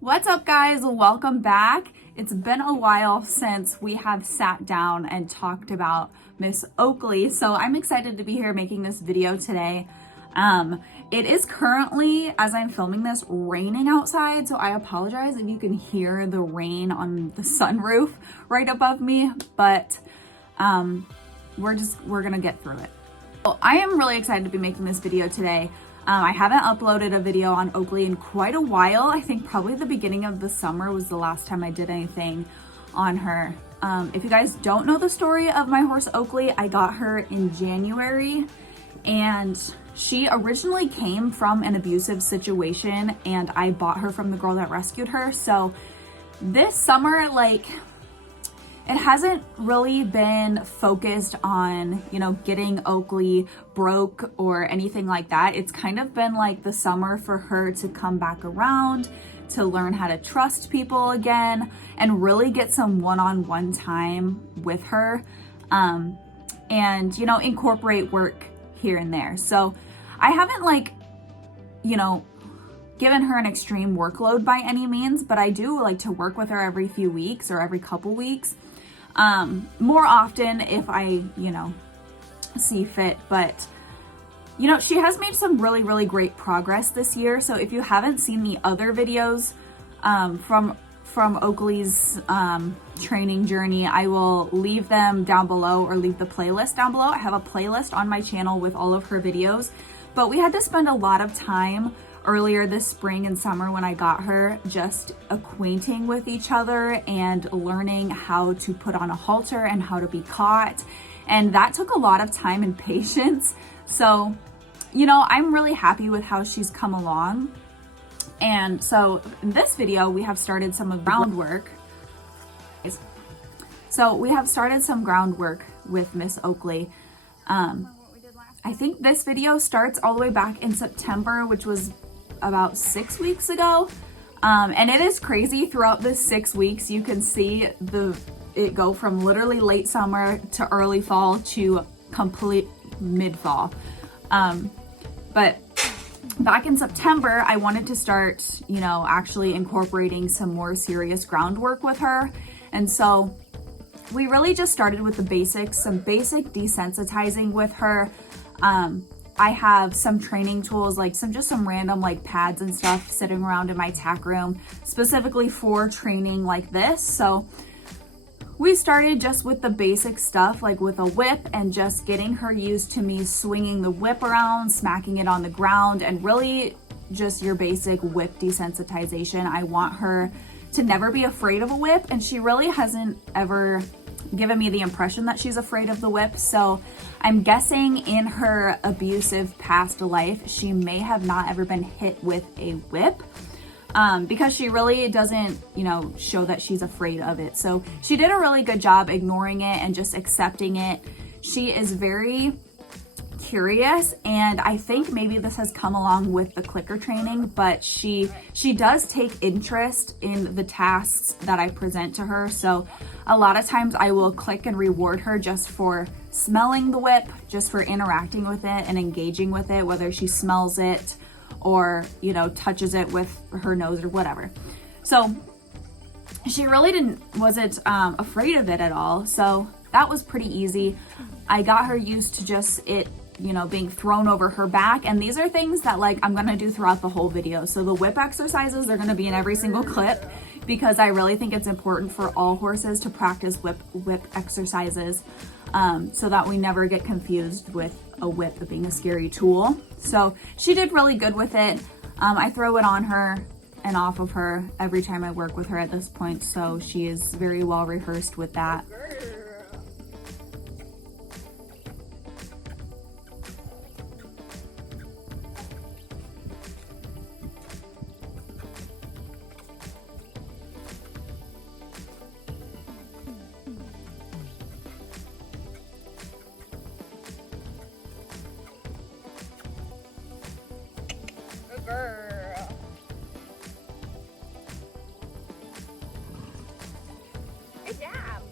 What's up, guys? Welcome back. It's been a while since we have sat down and talked about Miss Oaklee, so I'm excited to be here making this video today. It is currently, as I'm filming this, raining outside, so I apologize if you can hear the rain on the sunroof right above me, but we're gonna get through it. So I am really excited to be making this video today. I haven't uploaded a video on Oaklee in quite a while. I think probably the beginning of the summer was the last time I did anything on her. If you guys don't know the story of my horse Oaklee, I got her in January, and she originally came from an abusive situation, and I bought her from the girl that rescued her. So this summer, it hasn't really been focused on, getting Oaklee broke or anything like that. It's kind of been like the summer for her to come back around, to learn how to trust people again, and really get some one-on-one time with her, and, incorporate work here and there. So I haven't given her an extreme workload by any means, but I do like to work with her every few weeks or every couple weeks. More often if I, see fit, but she has made some really, really great progress this year. So if you haven't seen the other videos, from Oaklee's, training journey, I will leave them down below, or leave the playlist down below. I have a playlist on my channel with all of her videos, but we had to spend a lot of time earlier this spring and summer when I got her, just acquainting with each other and learning how to put on a halter and how to be caught. And that took a lot of time and patience. So, I'm really happy with how she's come along. And so in this video, we have started some of the groundwork. So we have started some groundwork with Miss Oaklee. I think this video starts all the way back in September, which was about 6 weeks ago. And it is crazy. Throughout this 6 weeks, you can see it go from literally late summer to early fall to complete mid-fall. But back in September, I wanted to start, actually incorporating some more serious groundwork with her. And so we really just started with the basics, some basic desensitizing with her. I have some training tools, some random pads and stuff sitting around in my tack room specifically for training like this. So we started just with the basic stuff, like with a whip, and just getting her used to me swinging the whip around, smacking it on the ground, and really just your basic whip desensitization. I want her to never be afraid of a whip, and she really hasn't ever given me the impression that she's afraid of the whip. So I'm guessing in her abusive past life, she may have not ever been hit with a whip, because she really doesn't, show that she's afraid of it. So she did a really good job ignoring it and just accepting it. She is very curious, and I think maybe this has come along with the clicker training, but she does take interest in the tasks that I present to her. So a lot of times I will click and reward her just for smelling the whip, just for interacting with it and engaging with it, whether she smells it or, touches it with her nose or whatever. So she really wasn't afraid of it at all. So that was pretty easy. I got her used to just it, being thrown over her back. And these are things that I'm going to do throughout the whole video. So the whip exercises, they're going to be in every single clip, because I really think it's important for all horses to practice whip exercises, so that we never get confused with a whip being a scary tool. So she did really good with it. I throw it on her and off of her every time I work with her at this point. So she is very well rehearsed with that. Girl. Good job.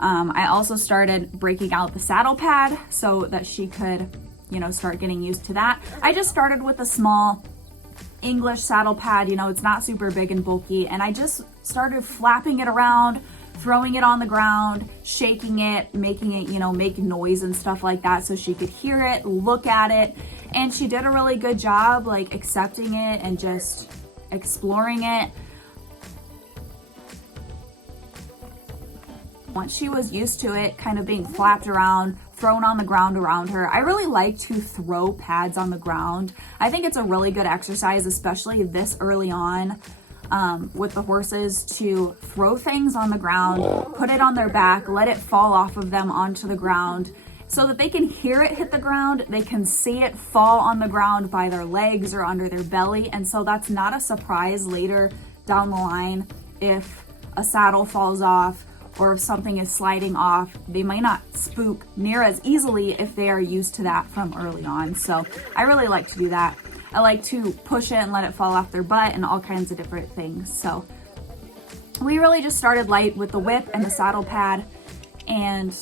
I also started breaking out the saddle pad so that she could, you know, start getting used to that. I just started with a small English saddle pad, you know, it's not super big and bulky, and I just started flapping it around, throwing it on the ground, shaking it, making it, you know, make noise and stuff like that so she could hear it, look at it, and she did a really good job, like, accepting it and just exploring it. Once she was used to it kind of being flapped around, thrown on the ground around her, I really like to throw pads on the ground. I think it's a really good exercise, especially this early on with the horses, to throw things on the ground, put it on their back, let it fall off of them onto the ground so that they can hear it hit the ground, they can see it fall on the ground by their legs or under their belly, and so that's not a surprise later down the line if a saddle falls off or if something is sliding off. They might not spook near as easily if they are used to that from early on. So I really like to do that. I like to push it and let it fall off their butt and all kinds of different things. So we really just started light with the whip and the saddle pad. And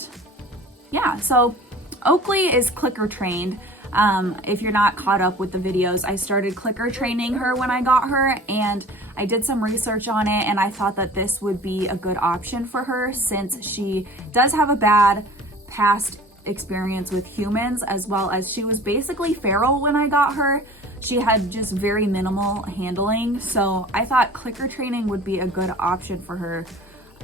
yeah, so Oaklee is clicker trained. If you're not caught up with the videos, I started clicker training her when I got her, and I did some research on it, and I thought that this would be a good option for her since she does have a bad past experience with humans, as well as she was basically feral when I got her. She had just very minimal handling, so I thought clicker training would be a good option for her,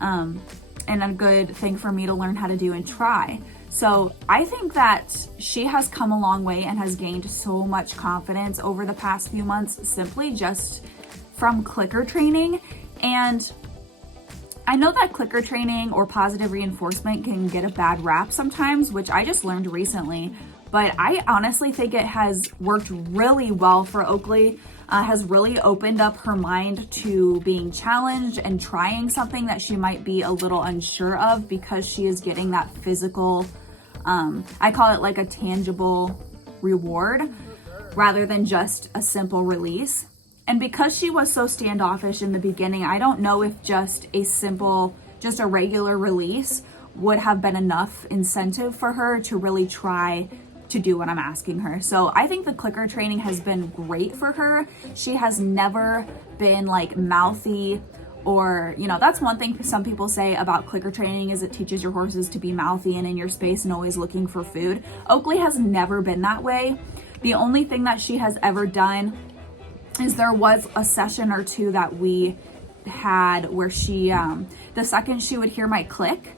and a good thing for me to learn how to do and try. So I think that she has come a long way and has gained so much confidence over the past few months simply just from clicker training. And I know that clicker training or positive reinforcement can get a bad rap sometimes, which I just learned recently, but I honestly think it has worked really well for Oaklee. Has really opened up her mind to being challenged and trying something that she might be a little unsure of, because she is getting that physical, I call it like a tangible reward rather than just a simple release. And because she was so standoffish in the beginning, I don't know if just a regular release would have been enough incentive for her to really try to do what I'm asking her. So I think the clicker training has been great for her. She has never been like mouthy, or, you know, that's one thing some people say about clicker training is it teaches your horses to be mouthy and in your space and always looking for food. Oaklee has never been that way. The only thing that she has ever done is there was a session or two that we had where she, the second she would hear my click,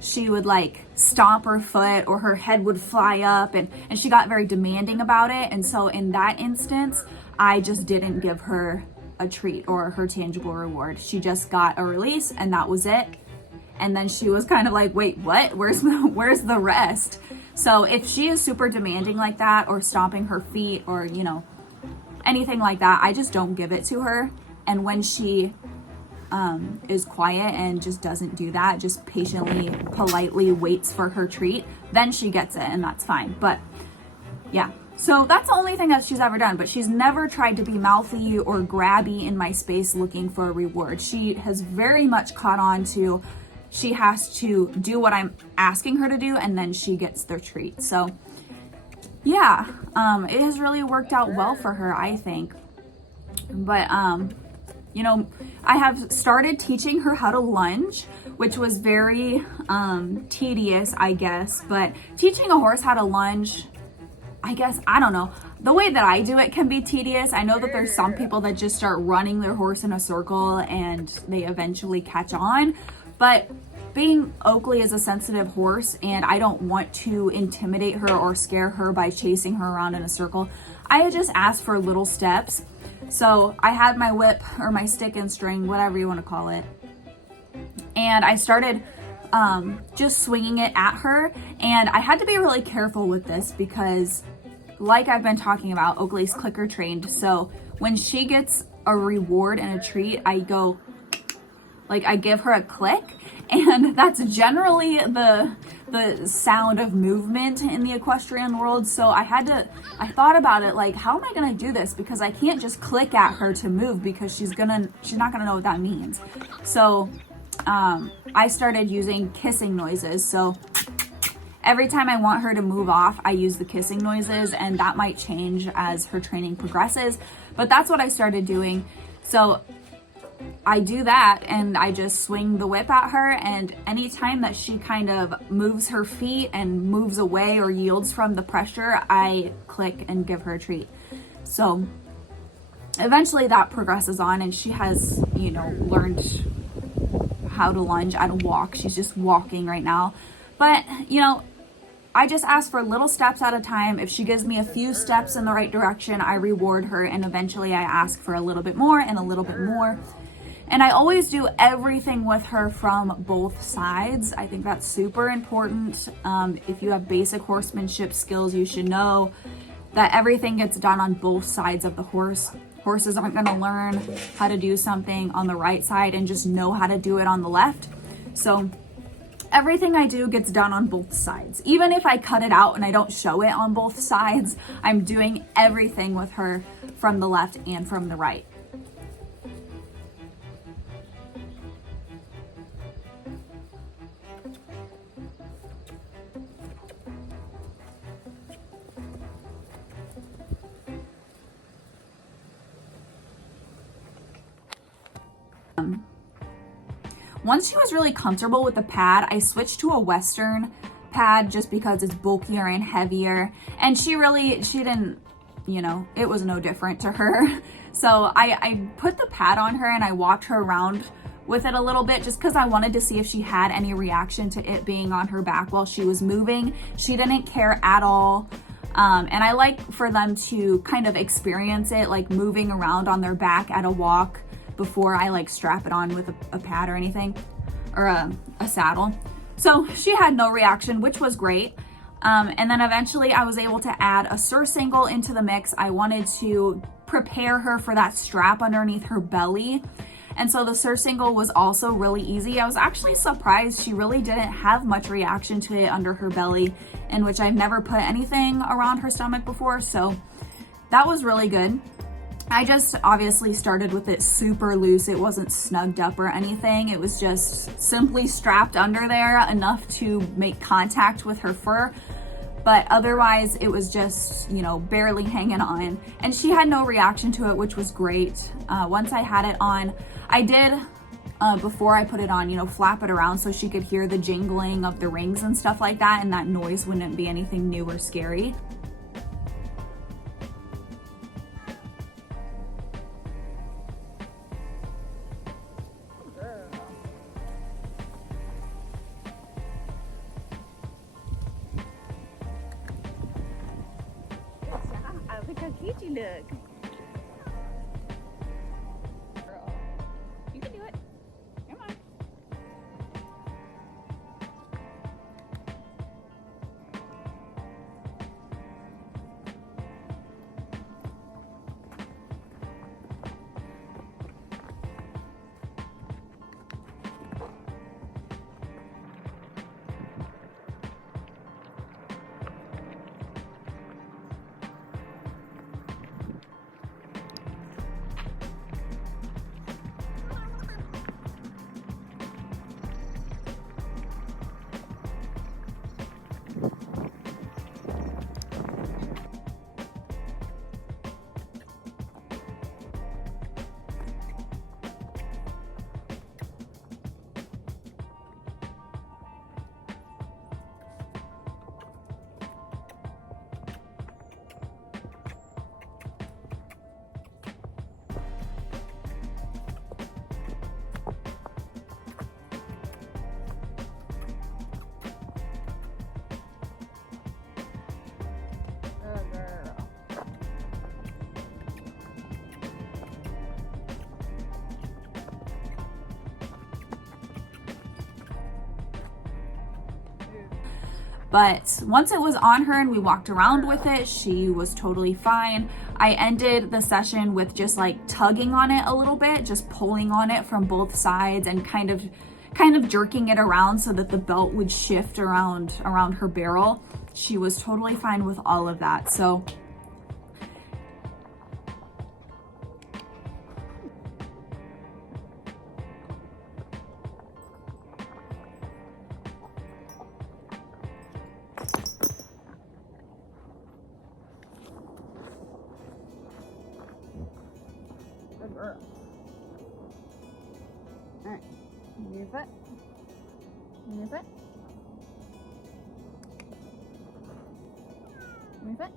she would like stomp her foot or her head would fly up, and she got very demanding about it. And so in that instance, I just didn't give her a treat or her tangible reward. She just got a release and that was it. And then she was kind of like, wait, what? Where's the rest? So if she is super demanding like that, or stomping her feet, or, you know, anything like that, I just don't give it to her. And when she is quiet and just doesn't do that, just patiently, politely waits for her treat, then she gets it, and that's fine. But yeah, so that's the only thing that she's ever done. But she's never tried to be mouthy or grabby in my space looking for a reward. She has very much caught on to she has to do what I'm asking her to do, and then she gets their treat. So yeah, it has really worked out well for her, I think. But you know, I have started teaching her how to lunge, which was very tedious, I guess. But teaching a horse how to lunge, I guess, I don't know. The way that I do it can be tedious. I know that there's some people that just start running their horse in a circle and they eventually catch on. But being Oaklee is a sensitive horse, and I don't want to intimidate her or scare her by chasing her around in a circle. I just asked for little steps. So I had my whip or my stick and string, whatever you want to call it, and I started just swinging it at her. And I had to be really careful with this because, like I've been talking about, Oaklee's clicker trained. So when she gets a reward and a treat, I go, like, I give her a click, and that's generally the sound of movement in the equestrian world. So I thought about it, like, how am I gonna do this? Because I can't just click at her to move, because she's not gonna know what that means. So I started using kissing noises. So every time I want her to move off, I use the kissing noises, and that might change as her training progresses, but that's what I started doing. So I do that and I just swing the whip at her, and anytime that she kind of moves her feet and moves away or yields from the pressure, I click and give her a treat. So eventually that progresses on, and she has, you know, learned how to lunge and walk. She's just walking right now. But, you know, I just ask for little steps at a time. If she gives me a few steps in the right direction, I reward her, and eventually I ask for a little bit more and a little bit more. And I always do everything with her from both sides. I think that's super important. If you have basic horsemanship skills, you should know that everything gets done on both sides of the horse. Horses aren't going to learn how to do something on the right side and just know how to do it on the left. So everything I do gets done on both sides. Even if I cut it out and I don't show it on both sides, I'm doing everything with her from the left and from the right. Once she was really comfortable with the pad, I switched to a Western pad just because it's bulkier and heavier. And she didn't, you know, it was no different to her. So I put the pad on her and I walked her around with it a little bit just because I wanted to see if she had any reaction to it being on her back while she was moving. She didn't care at all. And I like for them to kind of experience it, like moving around on their back at a walk, before I like strap it on with a pad or anything, or a saddle. So she had no reaction, which was great. And then eventually I was able to add a surcingle into the mix. I wanted to prepare her for that strap underneath her belly. And so the surcingle was also really easy. I was actually surprised she really didn't have much reaction to it under her belly, in which I've never put anything around her stomach before. So that was really good. I just obviously started with it super loose. It wasn't snugged up or anything. It was just simply strapped under there enough to make contact with her fur. But otherwise it was just, you know, barely hanging on. And she had no reaction to it, which was great. Once I had it on, I did, before I put it on, you know, flap it around so she could hear the jingling of the rings and stuff like that. And that noise wouldn't be anything new or scary. Look how cute you look. Girl, you can do it. Come on. But once it was on her and we walked around with it, she was totally fine. I ended the session with just like tugging on it a little bit, just pulling on it from both sides and kind of jerking it around so that the belt would shift around her barrel. She was totally fine with all of that. So Move it. Move it. Move it.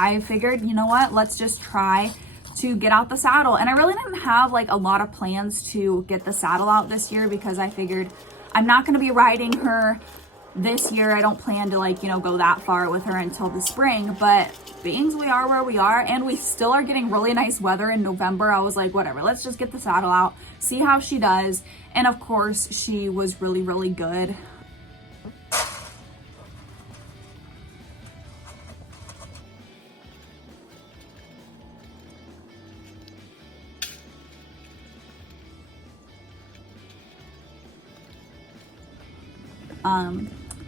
I figured, you know what, let's just try to get out the saddle. And I really didn't have like a lot of plans to get the saddle out this year because I figured I'm not going to be riding her this year. I don't plan to like, you know, go that far with her until the spring, but being we are where we are and we still are getting really nice weather in November, I was like, whatever, let's just get the saddle out, see how she does. And of course she was really, really good.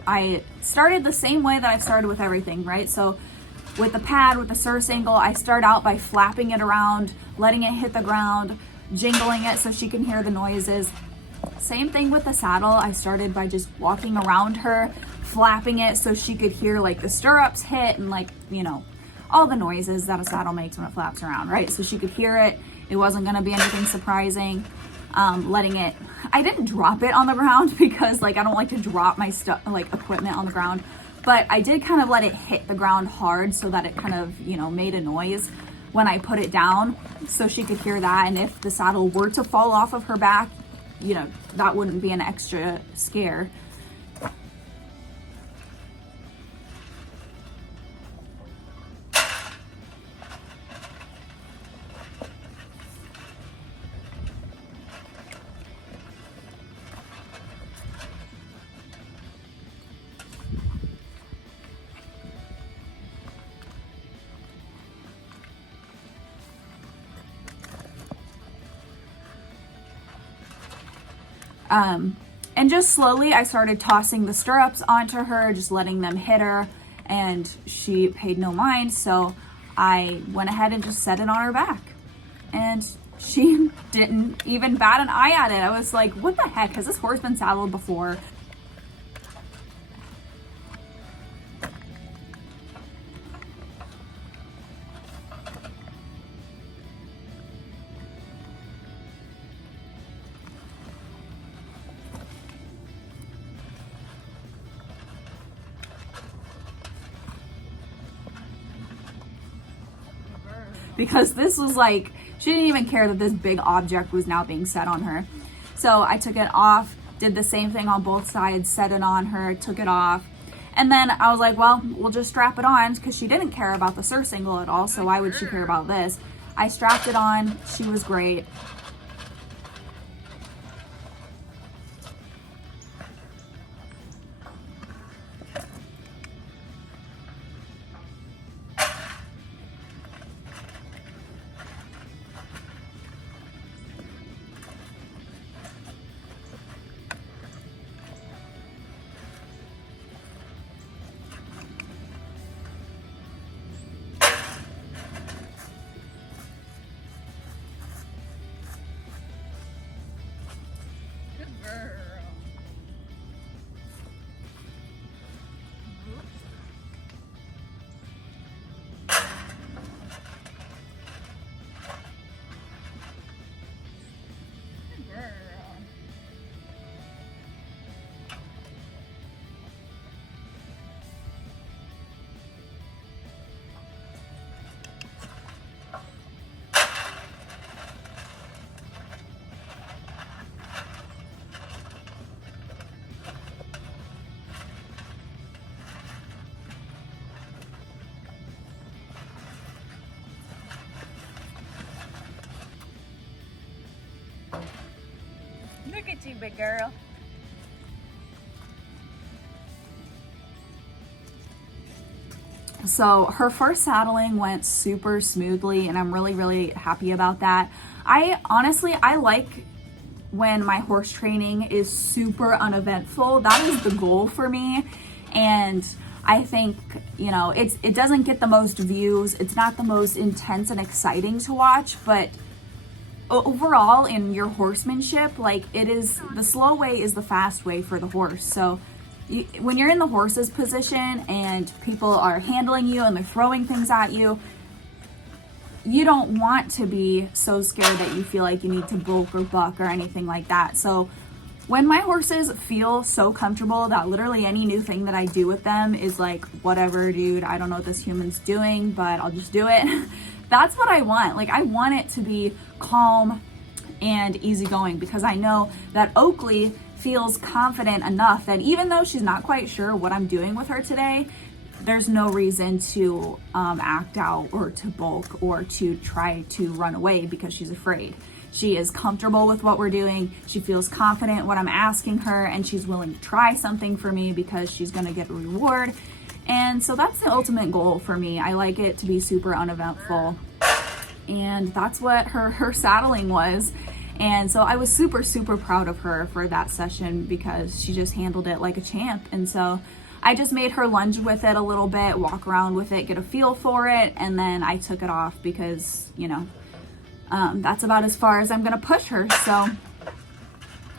I started the same way that I've started with everything, right? So with the pad, with the surface angle, I start out by flapping it around, letting it hit the ground, jingling it so she can hear the noises. Same thing with the saddle. I started by just walking around her, flapping it so she could hear like the stirrups hit and like, you know, all the noises that a saddle makes when it flaps around, right? So she could hear it. It wasn't going to be anything surprising. Letting it, I didn't drop it on the ground because like I don't like to drop my stuff, like equipment on the ground, but I did kind of let it hit the ground hard so that it kind of, you know, made a noise when I put it down so she could hear that. And if the saddle were to fall off of her back, you know, that wouldn't be an extra scare. And just slowly I started tossing the stirrups onto her, just letting them hit her, and she paid no mind. So I went ahead and just set it on her back, and she didn't even bat an eye at it. I was like, what the heck? Has this horse been saddled before? Because this was like, she didn't even care that this big object was now being set on her. So I took it off, did the same thing on both sides, set it on her, took it off. And then I was like, well, we'll just strap it on, because she didn't care about the surcingle at all, so why would she care about this? I strapped it on, she was great. Look at you, big girl. So her first saddling went super smoothly, and I'm really, really happy about that. I like when my horse training is super uneventful. That is the goal for me. And I think, you know, it doesn't get the most views. It's not the most intense and exciting to watch, but overall in your horsemanship, like, it is, the slow way is the fast way for the horse. So when you're in the horse's position and people are handling you and they're throwing things at you, you don't want to be so scared that you feel like you need to bulk or buck or anything like that. So when my horses feel so comfortable that literally any new thing that I do with them is like, whatever, dude, I don't know what this human's doing, but I'll just do it. That's what I want. Like, I want it to be calm and easygoing, because I know that Oaklee feels confident enough that even though she's not quite sure what I'm doing with her today, there's no reason to act out or to bulk or to try to run away because she's afraid. She is comfortable with what we're doing. She feels confident what I'm asking her, and she's willing to try something for me because she's gonna get a reward. And so that's the ultimate goal for me. I like it to be super uneventful. And that's what her saddling was. And so I was super, super proud of her for that session because she just handled it like a champ. And so I just made her lunge with it a little bit, walk around with it, get a feel for it, and then I took it off because, you know, that's about as far as I'm gonna push her. So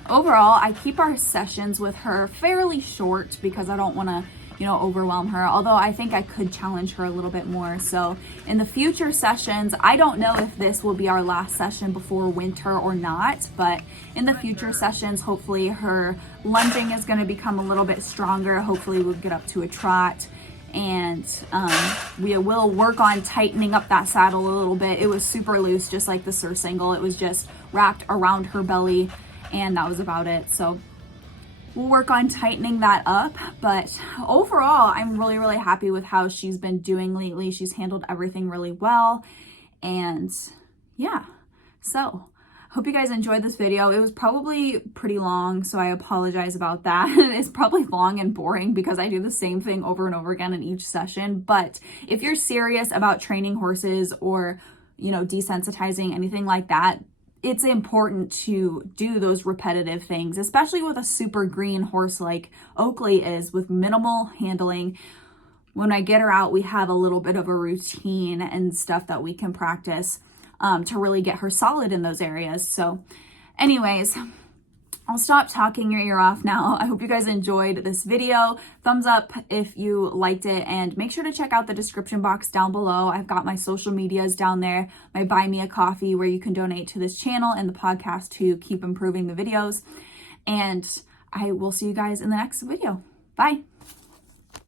overall, I keep our sessions with her fairly short because I don't wanna, you know, overwhelm her, although I think I could challenge her a little bit more. So in the future sessions, I don't know if this will be our last session before winter or not, but in the future sessions, hopefully her lunging is going to become a little bit stronger. Hopefully we'll get up to a trot, and we will work on tightening up that saddle a little bit. It was super loose, just like the surcingle. It was just wrapped around her belly, and that was about it. So we'll work on tightening that up, but overall, I'm really, really happy with how she's been doing lately. She's handled everything really well, and yeah, so hope you guys enjoyed this video. It was probably pretty long, so I apologize about that. It's probably long and boring because I do the same thing over and over again in each session, but if you're serious about training horses or, you know, desensitizing, anything like that, it's important to do those repetitive things, especially with a super green horse like Oaklee is, with minimal handling. When I get her out, we have a little bit of a routine and stuff that we can practice to really get her solid in those areas. So anyways, I'll stop talking your ear off now. I hope you guys enjoyed this video. Thumbs up if you liked it, and make sure to check out the description box down below. I've got my social medias down there, my Buy Me a Coffee where you can donate to this channel and the podcast to keep improving the videos. And I will see you guys in the next video. Bye.